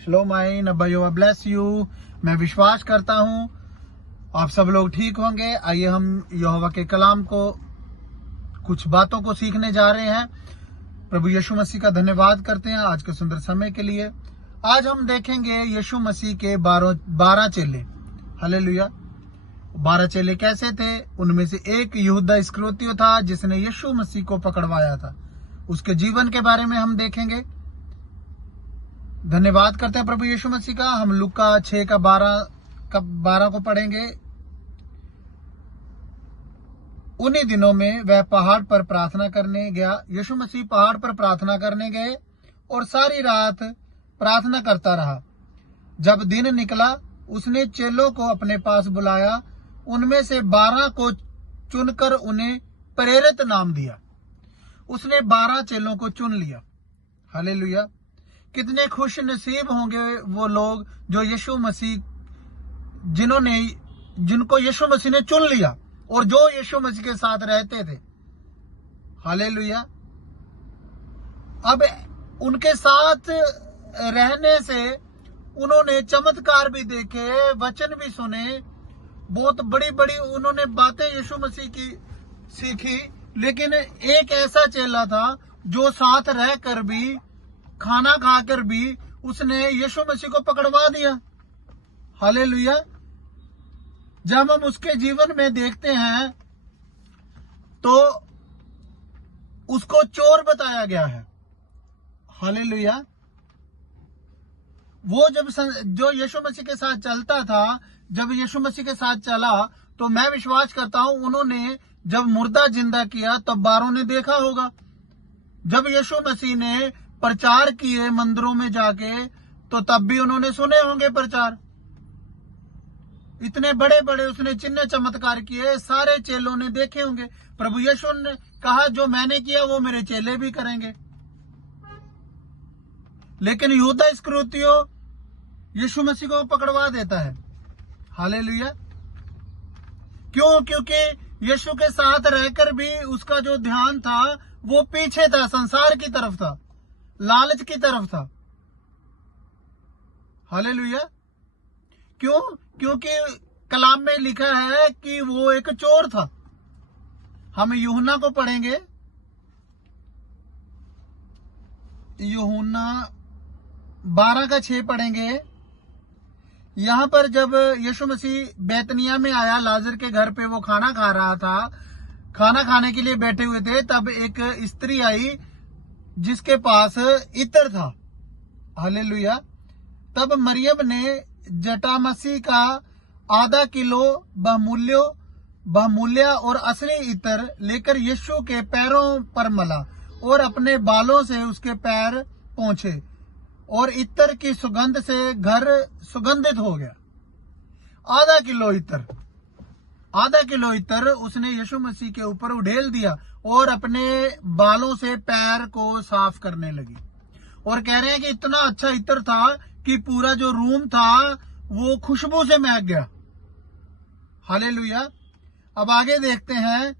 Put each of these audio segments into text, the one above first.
Shalom आइन अब्बायो bless you. मैं विश्वास करता हूँ आप सब लोग ठीक होंगे। आइए हम यहोवा के कलाम को कुछ बातों को सीखने जा रहे हैं। प्रभु यीशु मसीह का धन्यवाद करते हैं आज के सुंदर समय के लिए। आज हम देखेंगे यीशु मसीह के 12 चेले। हालेलुया। 12 चेले कैसे थे? उनमें से एक यहूदा इस्करियोती था जिसने यीशु मसीह को पकड़वाया था। उसके जीवन के बारे में हम देखेंगे। धन्यवाद करते हैं प्रभु यीशु मसीह का। हम लूका 6 का 12 को पढ़ेंगे। उन्हीं दिनों में वह पहाड़ पर प्रार्थना करने गया। यीशु मसीह पहाड़ पर प्रार्थना करने गए और सारी रात प्रार्थना करता रहा। जब दिन निकला उसने चेलों को अपने पास बुलाया। उनमें से 12 को चुनकर उन्हें प्रेरित नाम दिया। उसने 12 चेलों को चुन लिया। हालेलुया। कितने खुश नसीब होंगे वो लोग जो यीशु मसीह जिनको यीशु मसीह ने चुन लिया और जो यीशु मसीह के साथ रहते थे। हालेलुया। अब उनके साथ रहने से उन्होंने चमत्कार भी देखे, वचन भी सुने, बहुत बड़ी बड़ी उन्होंने बातें यीशु मसीह की सीखी। लेकिन एक ऐसा चेला था जो साथ रहकर भी, खाना खाकर भी उसने यीशु मसीह को पकड़वा दिया। हालेलुया। जब हम उसके जीवन में देखते हैं तो उसको चोर बताया गया है। हालेलुया। वो जो यीशु मसीह के साथ चलता था, जब यीशु मसीह के साथ चला तो मैं विश्वास करता हूं उन्होंने जब मुर्दा जिंदा किया तब 12 ने देखा होगा। जब यीशु मसीह ने प्रचार किए मंदिरों में जाके तो तब भी उन्होंने सुने होंगे प्रचार। इतने बड़े बड़े उसने चिन्ह चमत्कार किए, सारे चेलों ने देखे होंगे। प्रभु यीशु ने कहा जो मैंने किया वो मेरे चेले भी करेंगे। लेकिन यहूदा इस्करियोती यीशु मसीह को पकड़वा देता है। हालेलुया। क्यों? क्योंकि यीशु के साथ रहकर भी उसका जो ध्यान था वो पीछे था, संसार की तरफ था, लालच की तरफ था। हालेलुया। क्यों? क्योंकि कलाम में लिखा है कि वो एक चोर था। हम यूहन्ना को पढ़ेंगे। यूहन्ना 12 का 6 पढ़ेंगे। यहां पर जब यीशु मसीह बैतनिया में आया, लाजर के घर पे वो खाना खा रहा था, खाना खाने के लिए बैठे हुए थे, तब एक स्त्री आई जिसके पास इत्र था। हालेलुया। तब मरियम ने जटामसी का आधा किलो बहुमूल्य और असली इत्र लेकर यीशु के पैरों पर मला और अपने बालों से उसके पैर पोंछे और इत्र की सुगंध से घर सुगंधित हो गया। आधा किलो इत्र उसने यीशु मसीह के ऊपर उड़ेल दिया और अपने बालों से पैर को साफ करने लगी। और कह रहे हैं कि इतना अच्छा इत्र था कि पूरा जो रूम था वो खुशबू से महक गया। हालेलुया। अब आगे देखते हैं।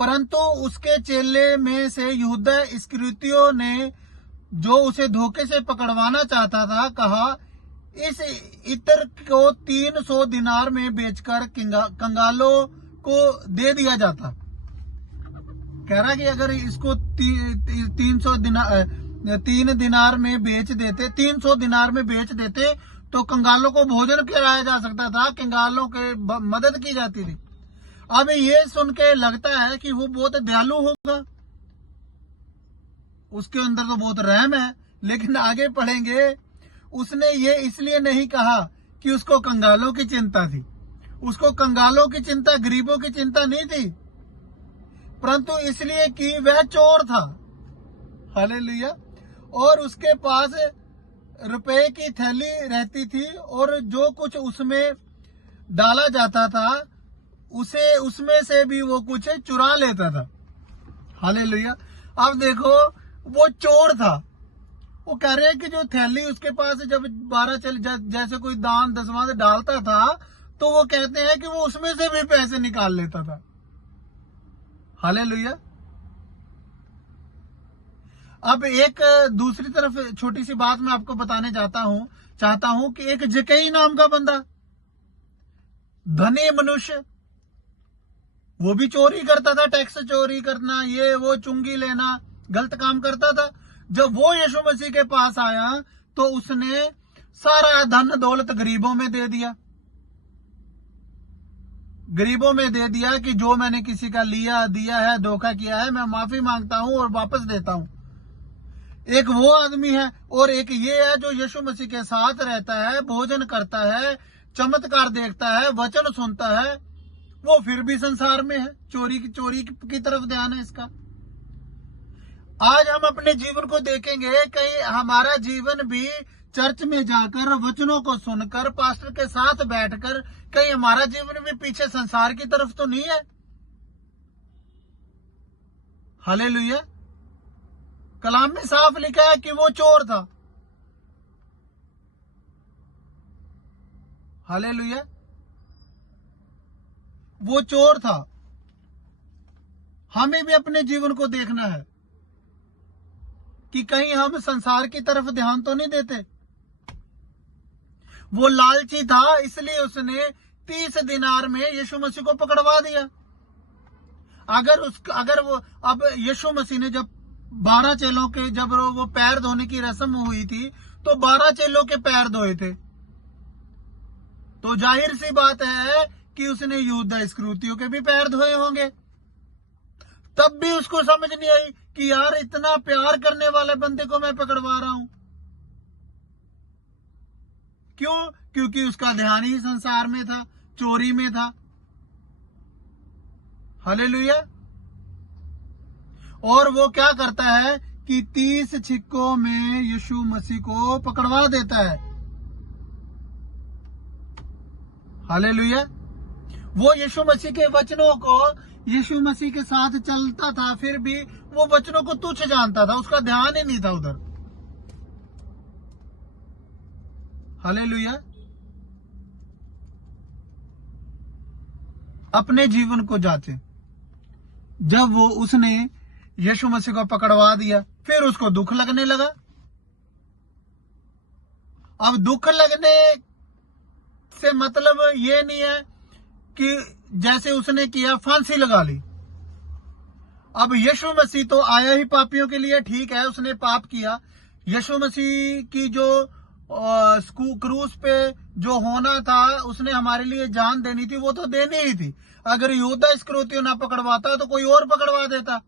परंतु उसके चेले में से यहूदा इस्करियोती ने, जो उसे धोखे से पकड़वाना चाहता था, कहा इस इत्र को 300 दिनार में बेचकर कंगालों को दे दिया जाता। कह रहा कि अगर इसको 300 दिनार में बेच देते, 300 दिनार में बेच देते तो कंगालों को भोजन कराया जा सकता था, कंगालों के मदद की जाती थी। अब ये सुन के लगता है कि वो बहुत दयालु होगा, उसके अंदर तो बहुत रहम है। लेकिन आगे पढ़ेंगे, उसने ये इसलिए नहीं कहा कि उसको कंगालों की चिंता थी। उसको कंगालों की चिंता, गरीबों की चिंता नहीं थी, परंतु इसलिए कि वह चोर था। हालेलुया। और उसके पास रुपए की थैली रहती थी और जो कुछ उसमें डाला जाता था उसमें से भी वो कुछ चुरा लेता था। हालेलुया। अब देखो, वो चोर था। वो कह रहे हैं कि जो थैली उसके पास जब 12 चल जैसे कोई दान दसवां डालता था तो वो कहते हैं कि वो उसमें से भी पैसे निकाल लेता था। हालेलुया। अब एक दूसरी तरफ छोटी सी बात मैं आपको बताने चाहता हूं कि एक जकई नाम का बंदा, धनी मनुष्य, वो भी चोरी करता था, टैक्स चोरी करना, ये वो चुंगी लेना, गलत काम करता था। जब वो यीशु मसीह के पास आया तो उसने सारा धन दौलत गरीबों में दे दिया। गरीबों में दे दिया कि जो मैंने किसी का दिया है, धोखा किया है, मैं माफी मांगता हूं और वापस देता हूं। एक वो आदमी है और एक ये है जो यीशु मसीह के साथ रहता है, भोजन करता है, चमत्कार देखता है, वचन सुनता है, वो फिर भी संसार में है, चोरी की तरफ ध्यान है इसका। आज हम अपने जीवन को देखेंगे, कहीं हमारा जीवन भी चर्च में जाकर, वचनों को सुनकर, पास्टर के साथ बैठकर, कहीं हमारा जीवन भी पीछे संसार की तरफ तो नहीं है। हालेलुया। कलाम में साफ लिखा है कि वो चोर था। हालेलुया। वो चोर था। हमें भी अपने जीवन को देखना है कि कहीं हम संसार की तरफ ध्यान तो नहीं देते। वो लालची था, इसलिए उसने 30 दिनार में यीशु मसीह को पकड़वा दिया। अगर वो अब यीशु मसीह ने जब 12 चेलों के जब वो पैर धोने की रस्म हुई थी तो 12 चेलों के पैर धोए थे, तो जाहिर सी बात है कि उसने यहूदा इस्करियोती के भी पैर धोए होंगे। तब भी उसको समझ नहीं आई कि यार इतना प्यार करने वाले बंदे को मैं पकड़वा रहा हूं। क्यों? क्योंकि उसका ध्यान ही संसार में था, चोरी में था। हालेलुया। और वो क्या करता है कि 30 छिक्कों में यीशु मसीह को पकड़वा देता है। हालेलुया। वो यीशु मसीह के वचनों को, यीशु मसीह के साथ चलता था, फिर भी वो वचनों को तुच्छ जानता था, उसका ध्यान ही नहीं था उधर। हालेलुया। अपने जीवन को जांचे। जब उसने यीशु मसीह को पकड़वा दिया, फिर उसको दुख लगने लगा। अब दुख लगने से मतलब ये नहीं है कि जैसे उसने किया फांसी लगा ली। अब यीशु मसीह तो आया ही पापियों के लिए, ठीक है, उसने पाप किया। यीशु मसीह की जो क्रूस पे जो होना था, उसने हमारे लिए जान देनी थी, वो तो देनी ही थी। अगर यहूदा इस्करियोती ना पकड़वाता तो कोई और पकड़वा देता।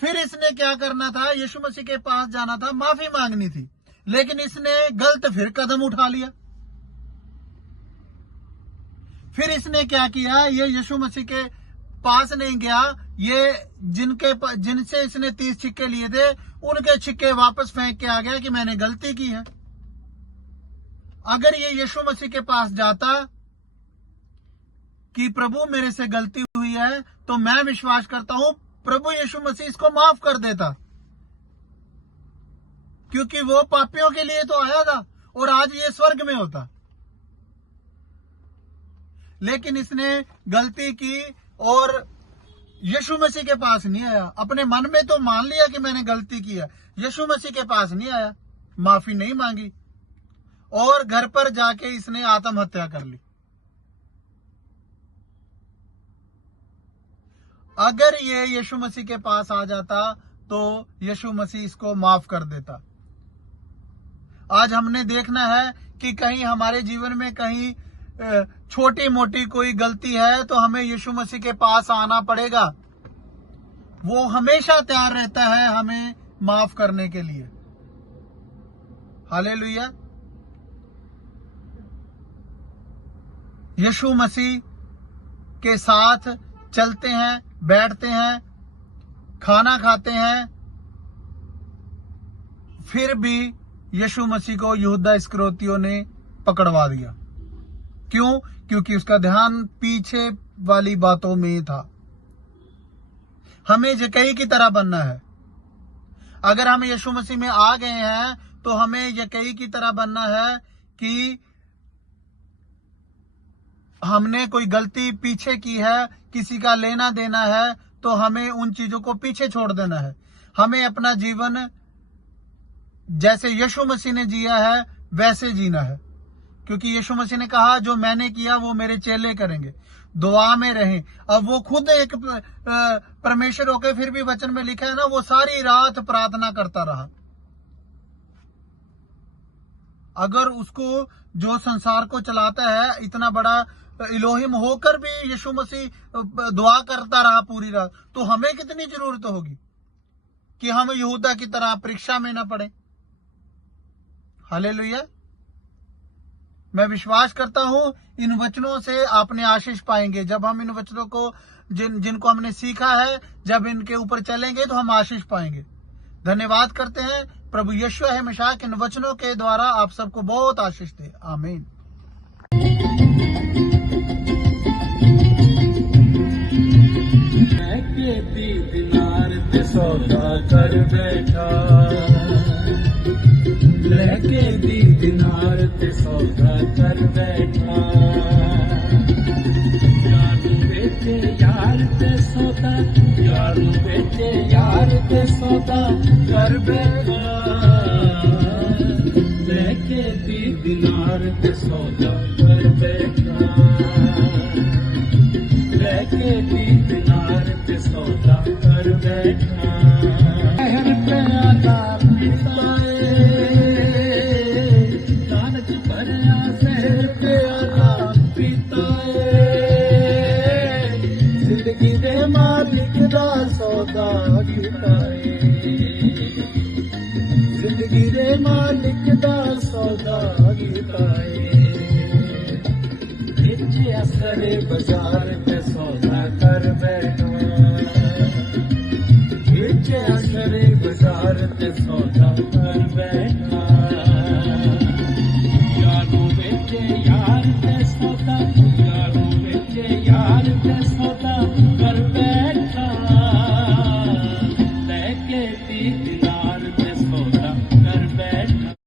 फिर इसने क्या करना था? यीशु मसीह के पास जाना था, माफी मांगनी थी, लेकिन इसने गलत फिर कदम उठा लिया। फिर इसने क्या किया? ये यीशु मसीह के पास नहीं गया, ये जिनसे इसने 30 छिक्के लिए थे उनके छिक्के वापस फेंक के आ गया कि मैंने गलती की है। अगर ये यीशु मसीह के पास जाता कि प्रभु मेरे से गलती हुई है, तो मैं विश्वास करता हूं प्रभु यीशु मसीह इसको माफ कर देता, क्योंकि वो पापियों के लिए तो आया था और आज ये स्वर्ग में होता। लेकिन इसने गलती की और यीशु मसीह के पास नहीं आया। अपने मन में तो मान लिया कि मैंने गलती की है, यीशु मसीह के पास नहीं आया, माफी नहीं मांगी और घर पर जाके इसने आत्महत्या कर ली। अगर ये यीशु मसीह के पास आ जाता तो यीशु मसीह इसको माफ कर देता। आज हमने देखना है कि कहीं हमारे जीवन में कहीं छोटी मोटी कोई गलती है तो हमें यीशु मसीह के पास आना पड़ेगा। वो हमेशा तैयार रहता है हमें माफ करने के लिए। हालेलुया। यीशु मसीह के साथ चलते हैं, बैठते हैं, खाना खाते हैं, फिर भी यीशु मसीह को यहूदा इस्करियोती ने पकड़वा दिया। क्यों? क्योंकि उसका ध्यान पीछे वाली बातों में था। हमें जक्कई की तरह बनना है। अगर हम यीशु मसीह में आ गए हैं तो हमें जक्कई की तरह बनना है कि हमने कोई गलती पीछे की है, किसी का लेना देना है, तो हमें उन चीजों को पीछे छोड़ देना है। हमें अपना जीवन जैसे यीशु मसीह ने जिया है वैसे जीना है, क्योंकि यीशु मसीह ने कहा जो मैंने किया वो मेरे चेले करेंगे। दुआ में रहें। अब वो खुद एक परमेश्वर होके फिर भी वचन में लिखा है ना, वो सारी रात प्रार्थना करता रहा। अगर उसको जो संसार को चलाता है इतना बड़ा इलोहिम होकर भी यीशु मसीह दुआ करता रहा पूरी रात, तो हमें कितनी जरूरत होगी कि हम यहूदा की तरह परीक्षा में न पड़े। हालेलुया। मैं विश्वास करता हूं इन वचनों से आपने आशीष पाएंगे। जब हम इन वचनों को जिनको हमने सीखा है, जब इनके ऊपर चलेंगे तो हम आशीष पाएंगे। धन्यवाद करते हैं। प्रभु यीशु है मसीह इन वचनों के द्वारा आप सबको बहुत आशीष दे। आमीन। सौदा कर बैठा, लेके दी दिनार ते सौदा कर बैठा। यारू बेटे यार ते सौदा, यारू बेटे यार ते सौदा कर बैठा, लेके दी दिनार ते सौदा कर बैठा, लेके दी दिनार ते सौदा कर बैठा। हर प्याला पिताए लालच भरिया शहर प्याला पिताए, जिंदगी दे मालिक दा सौदा कीताए, जिंदगी दे मालिक दा सौदा कीताए। इच्छे असरे बाजार पे सौदा कर बैठा, इच्छे असरे बाजार पे सौदा कर बैठा।